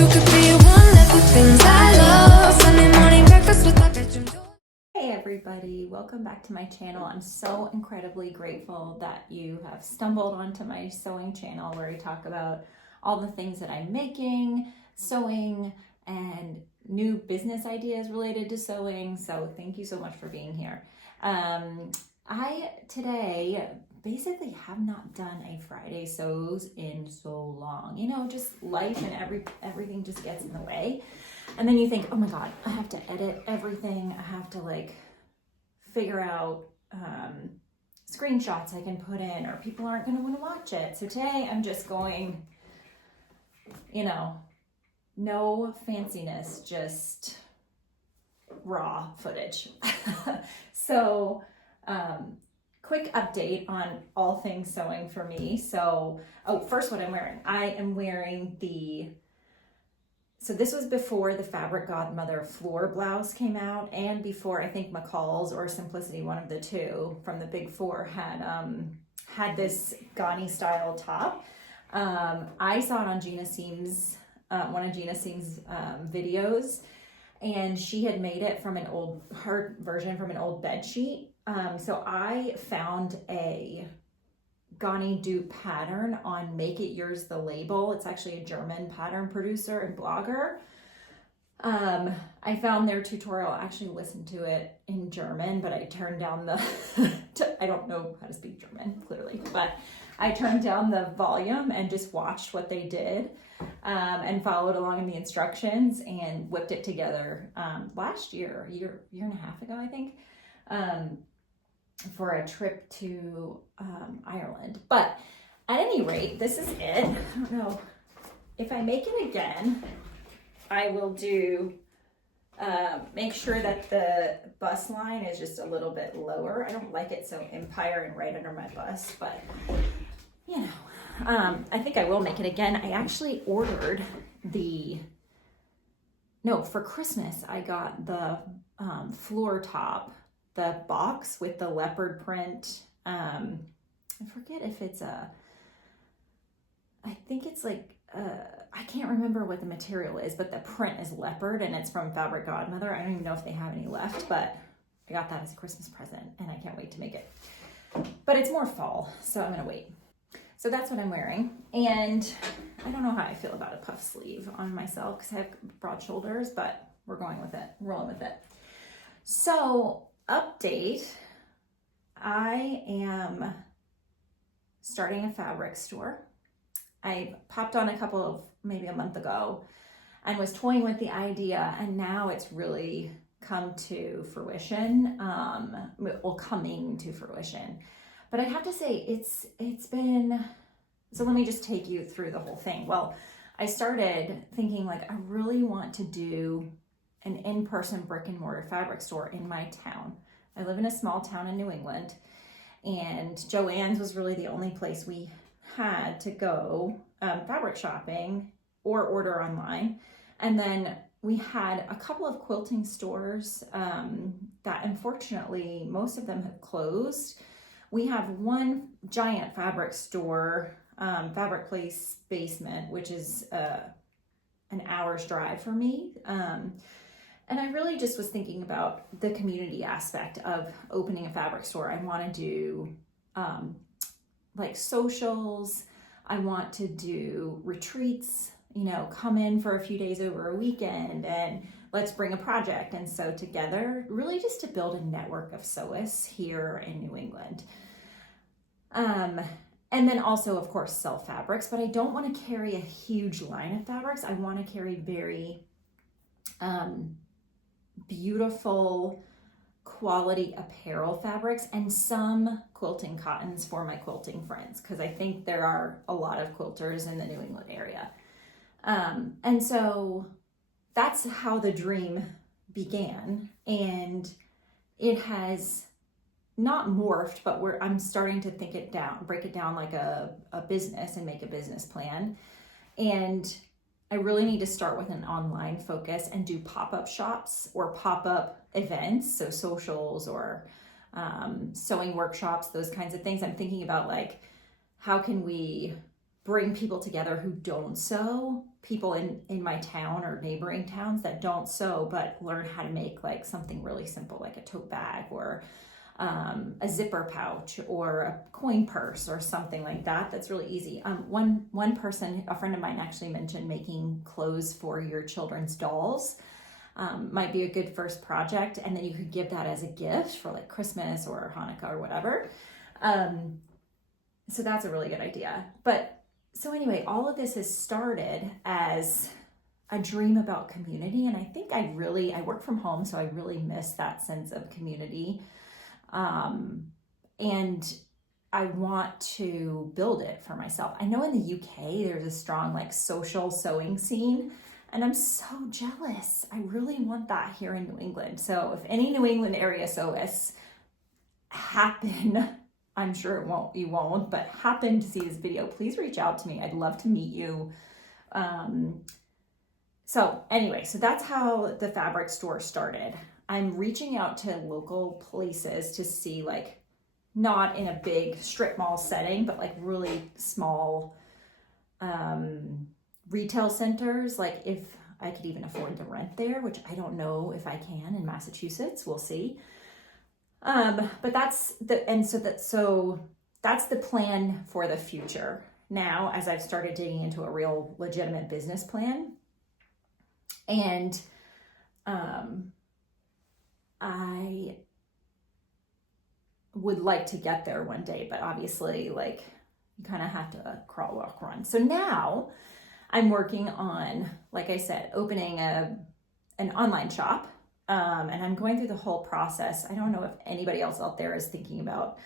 you could be one of the things I love. Sunday morning breakfast with my bedroom door. Hey everybody, welcome back to my channel. I'm so incredibly grateful that you have stumbled onto my sewing channel where I talk about all the things that I'm making, sewing, and new business ideas related to sewing. So thank you so much for being here. I today basically have not done a Friday sews in so long. You know, just life and everything just gets in the way. And then you think, oh my God, I have to edit everything. I have to like figure out screenshots I can put in, or people aren't going to want to watch it. So today I'm just going, you know, no fanciness, just raw footage. So, quick update on all things sewing for me. So, first what I'm wearing. I am wearing so this was before the Fabric Godmother floor blouse came out, and before I think McCall's or Simplicity, one of the two from the big four, had this Ghani style top. I saw it on Gina Seam's, one of Gina Seam's videos, and she had made it from her version from an old bed sheet. So I found a Ghani dupe pattern on Make It Yours the Label. It's actually a German pattern producer and blogger. I found their tutorial. I actually listened to it in German, but I turned down I don't know how to speak German, clearly, but I turned down the volume and just watched what they did, and followed along in the instructions and whipped it together last year, a year and a half ago, I think, for a trip to Ireland. But at any rate, this is it. I don't know if I make it again. I will do make sure that the bust line is just a little bit lower. I don't like it so empire and right under my bust, but you know, I think I will make it again. I actually ordered for Christmas I got the floor top, the box with the leopard print. I forget if it's I think it's like, I can't remember what the material is, but the print is leopard and it's from Fabric Godmother. I don't even know if they have any left, but I got that as a Christmas present and I can't wait to make it. But it's more fall, so I'm gonna wait. So that's what I'm wearing. And I don't know how I feel about a puff sleeve on myself because I have broad shoulders, but we're going with it, rolling with it. So update, I am starting a fabric store. I popped on a couple of, maybe a month ago, and was toying with the idea, and now it's really come to fruition, coming to fruition. But I have to say, it's been, so let me just take you through the whole thing. Well, I started thinking like, I really want to do an in-person brick and mortar fabric store in my town. I live in a small town in New England, and Joann's was really the only place we had to go fabric shopping or order online. And then we had a couple of quilting stores that unfortunately most of them have closed. We have one giant fabric store, Fabric Place basement, which is an hour's drive for me. And I really just was thinking about the community aspect of opening a fabric store. I want to do like socials. I want to do retreats, you know, come in for a few days over a weekend and let's bring a project and sew together, really just to build a network of sewists here in New England. And then also, of course, sell fabrics, but I don't want to carry a huge line of fabrics. I want to carry very beautiful quality apparel fabrics and some quilting cottons for my quilting friends, because I think there are a lot of quilters in the New England area. And so that's how the dream began, and it has not morphed, but I'm starting to break it down like a business and make a business plan. And I really need to start with an online focus and do pop-up shops or pop-up events, so socials or sewing workshops, those kinds of things. I'm thinking about like, how can we bring people together who don't sew people in my town or neighboring towns that don't sew but learn how to make like something really simple, like a tote bag or a zipper pouch or a coin purse or something like that. That's really easy. One person, a friend of mine, actually mentioned making clothes for your children's dolls. Might be a good first project, and then you could give that as a gift for like Christmas or Hanukkah or whatever. So that's a really good idea. But so anyway, all of this has started as a dream about community, and I think I work from home, so I really miss that sense of community. And I want to build it for myself. I know in the UK there's a strong like social sewing scene, and I'm so jealous. I really want that here in New England. So if any New England area sewists happen, I'm sure you won't, but happen to see this video, please reach out to me. I'd love to meet you. So anyway, so that's how the fabric store started. I'm reaching out to local places to see, like, not in a big strip mall setting, but like really small retail centers. Like if I could even afford to rent there, which I don't know if I can in Massachusetts, we'll see. But that's that's the plan for the future. Now, as I've started digging into a real legitimate business plan, and I would like to get there one day, but obviously, like, you kind of have to crawl, walk, run. So now I'm working on, like I said, opening an online shop, and I'm going through the whole process. I don't know if anybody else out there is thinking about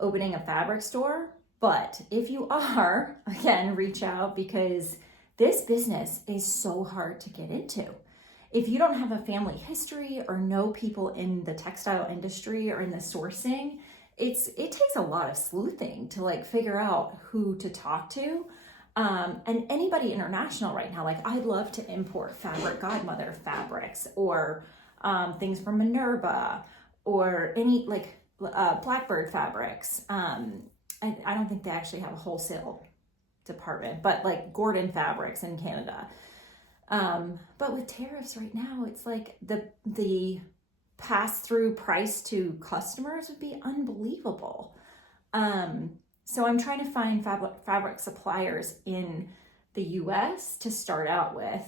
opening a fabric store, but if you are, again, reach out, because this business is so hard to get into. If you don't have a family history or know people in the textile industry or in the sourcing, it takes a lot of sleuthing to like figure out who to talk to. And anybody international right now, like I'd love to import Fabric Godmother fabrics or things from Minerva or any like Blackbird fabrics. I don't think they actually have a wholesale department, but like Gordon Fabrics in Canada. But with tariffs right now, it's like the pass-through price to customers would be unbelievable. So I'm trying to find fabric suppliers in the US to start out with,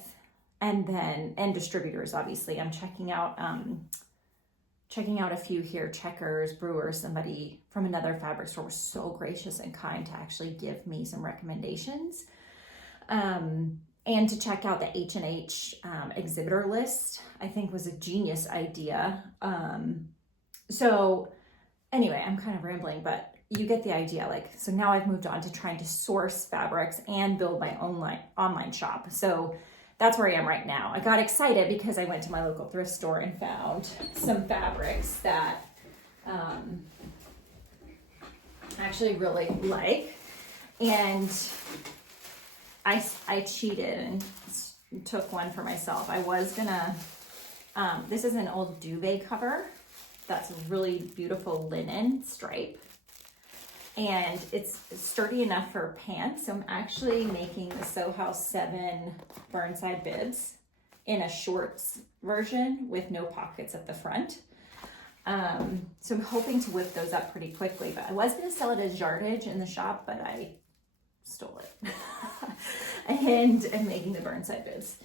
and distributors, obviously. I'm checking out a few here, Checkers, Brewers. Somebody from another fabric store was so gracious and kind to actually give me some recommendations. And to check out the H&H exhibitor list, I think was a genius idea. So anyway, I'm kind of rambling, but you get the idea. Like, so now I've moved on to trying to source fabrics and build my own online shop. So that's where I am right now. I got excited because I went to my local thrift store and found some fabrics that I actually really like. And I cheated and took one for myself. I was gonna, this is an old duvet cover that's a really beautiful linen stripe. And it's sturdy enough for pants. So I'm actually making the Sew House 7 Burnside bibs in a shorts version with no pockets at the front. So I'm hoping to whip those up pretty quickly, but I was gonna sell it as yardage in the shop, but I stole it. And I'm making the Burnside bibs.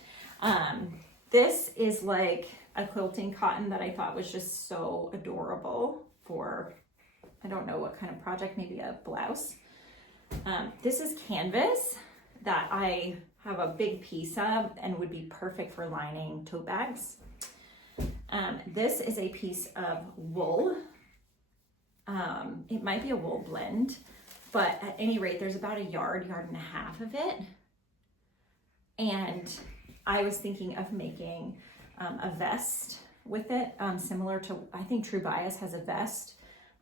This is like a quilting cotton that I thought was just so adorable for, I don't know what kind of project, maybe a blouse. This is canvas that I have a big piece of and would be perfect for lining tote bags. This is a piece of wool. It might be a wool blend, but at any rate, there's about a yard and a half of it. And I was thinking of making a vest with it, similar to, I think True Bias has a vest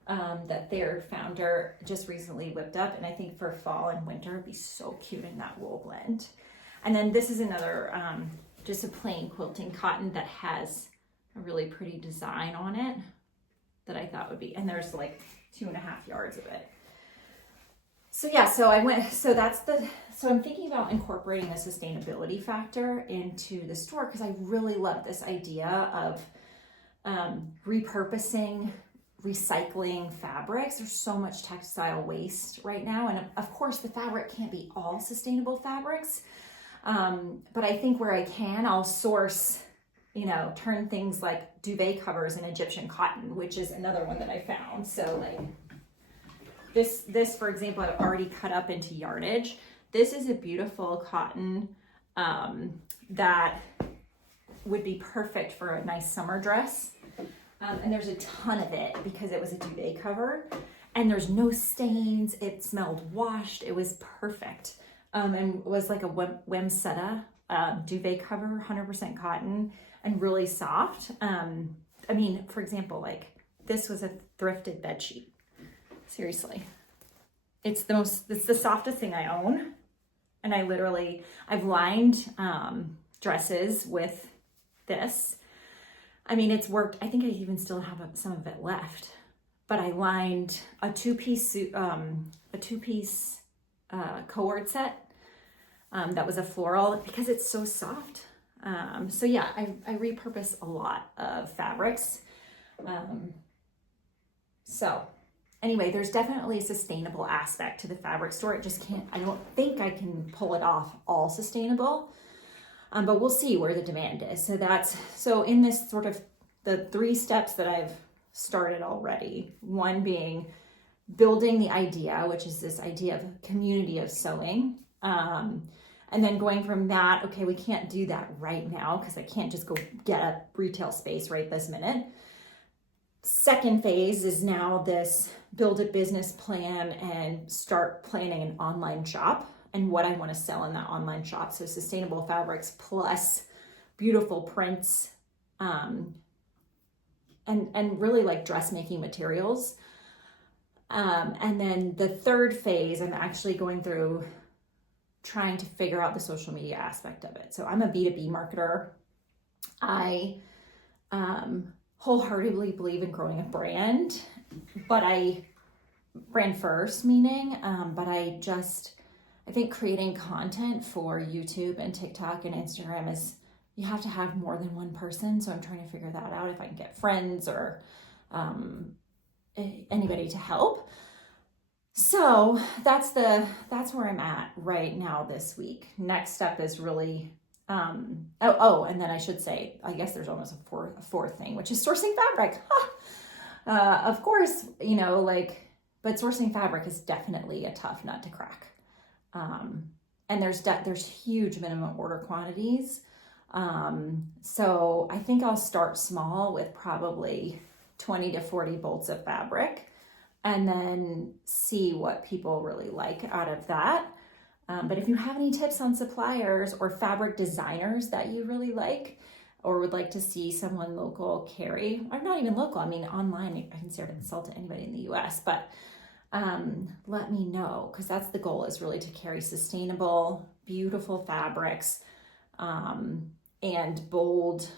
that their founder just recently whipped up. And I think for fall and winter, it'd be so cute in that wool blend. And then this is another, just a plain quilting cotton that has a really pretty design on it that I thought would be, and there's like 2.5 yards of it. So yeah, so I'm thinking about incorporating the sustainability factor into the store because I really love this idea of repurposing, recycling fabrics. There's so much textile waste right now. And of course the fabric can't be all sustainable fabrics. But I think where I can, I'll source, turn things like duvet covers in Egyptian cotton, which is another one that I found. So like this, for example, I've already cut up into yardage. This is a beautiful cotton that would be perfect for a nice summer dress. And there's a ton of it because it was a duvet cover and there's no stains. It smelled washed. It was perfect. And was like a Wemsetta duvet cover, 100% cotton and really soft. I mean, for example, like this was a thrifted bed sheet. Seriously. It's the softest thing I own. And I've lined dresses with this. I mean, it's worked. I think I even still have some of it left, but I lined a two-piece cord set that was a floral because it's so soft. So yeah, I repurpose a lot of fabrics. So anyway, there's definitely a sustainable aspect to the fabric store. I don't think I can pull it off all sustainable. But we'll see where the demand is. So in this sort of the 3 steps that I've started already, one being building the idea, which is this idea of a community of sewing. And then going from that, okay, we can't do that right now because I can't just go get a retail space right this minute. Second phase is now this build a business plan and start planning an online shop and what I want to sell in that online shop. So sustainable fabrics plus beautiful prints, and really like dressmaking materials. And then the third phase, I'm actually going through trying to figure out the social media aspect of it. So I'm a B2B marketer. I wholeheartedly believe in growing a brand, but brand first, meaning, but I think creating content for YouTube and TikTok and Instagram you have to have more than one person. So I'm trying to figure that out if I can get friends or anybody to help. So that's where I'm at right now this week. Next step is really, and then I should say, I guess there's almost a fourth thing, which is sourcing fabric. Of course, but sourcing fabric is definitely a tough nut to crack. And there's huge minimum order quantities. So I think I'll start small with probably 20 to 40 bolts of fabric and then see what people really like out of that. But if you have any tips on suppliers or fabric designers that you really like, or would like to see someone local carry, or not even local, I mean, online, I can sell to anybody in the US, but let me know, because that's the goal, is really to carry sustainable, beautiful fabrics, and bold,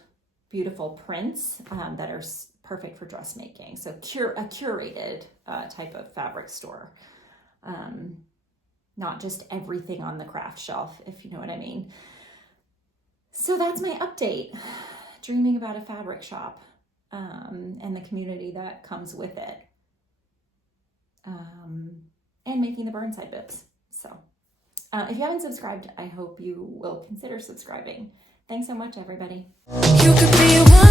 beautiful prints that are perfect for dressmaking. So a curated type of fabric store, not just everything on the craft shelf, if you know what I mean. So that's my update, dreaming about a fabric shop and the community that comes with it. And making the Burnside bibs. So if you haven't subscribed, I hope you will consider subscribing. Thanks so much, everybody. You could be one.